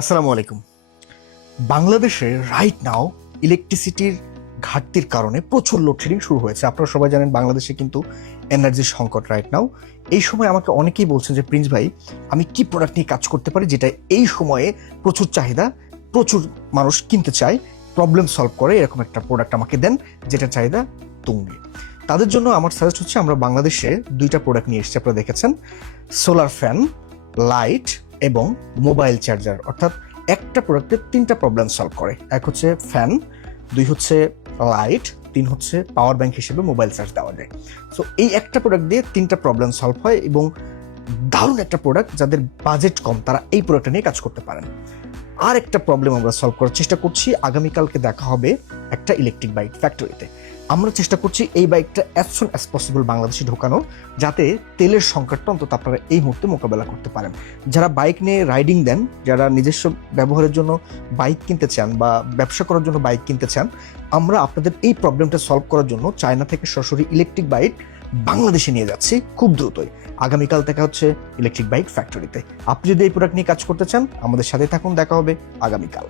আসসালামু আলাইকুম। বাংলাদেশে রাইট নাও ইলেকট্রিসিটির ঘাটতির কারণে প্রচুর লোডশেডিং শুরু হয়েছে। আপনারা সবাই জানেন বাংলাদেশে কিন্তু এনার্জির সংকট রাইট নাও। এই সময় আমাকে অনেকেই বলছেন যে প্রিন্স ভাই, আমি কি প্রোডাক্ট নিয়ে কাজ করতে পারি যেটা এই সময়ে প্রচুর চাহিদা, প্রচুর মানুষ কিনতে চায়, প্রবলেম সলভ করে, এরকম একটা প্রোডাক্ট আমাকে দেন যেটা চাহিদা তুঙ্গে। তাদের জন্য আমার সাজেস্ট হচ্ছে, আমরা বাংলাদেশে দুইটা প্রোডাক্ট নিয়ে এসেছি, আপনারা দেখেছেন, সোলার ফ্যান, লাইট এবং মোবাইল চার্জার। অর্থাৎ একটা প্রোডাক্টের তিনটা প্রবলেম সলভ করে। এক হচ্ছে ফ্যান, দুই হচ্ছে লাইট, তিন হচ্ছে পাওয়ার ব্যাংক হিসেবে মোবাইল চার্জ দেওয়া যায়। সো এই একটা প্রোডাক্ট দিয়ে তিনটা প্রবলেম সলভ হয় এবং দারুণ একটা প্রোডাক্ট। যাদের বাজেট কম তারা এই প্রোডাক্টটা নিয়ে কাজ করতে পারেন। আর একটা প্রবলেম আমরা সলভ করার চেষ্টা করছি। আগামীকালকে দেখা হবে একটা ইলেকট্রিক বাইক ফ্যাক্টরিতে। আমরা চেষ্টা করছি এই বাইকটা অ্যাজ সুন অ্যাজ পসিবল বাংলাদেশে ঢোকানোর, যাতে তেলের সংকটটা অন্তত আপনারা এই মুহূর্তে মোকাবেলা করতে পারেন। যারা বাইক নিয়ে রাইডিং দেন, যারা নিজস্ব ব্যবহারের জন্য বাইক কিনতে চান বা ব্যবসা করার জন্য বাইক কিনতে চান, আমরা আপনাদের এই প্রবলেমটা সলভ করার জন্য চায়না থেকে সরাসরি ইলেকট্রিক বাইক বাংলাদেশে নিয়ে যাচ্ছি খুব দ্রুতই। আগামীকাল দেখা হচ্ছে ইলেকট্রিক বাইক ফ্যাক্টরিতে। আপনি যদি এই প্রোডাক্ট নিয়ে কাজ করতে চান, আমাদের সাথে থাকুন, দেখা হবে আগামীকাল।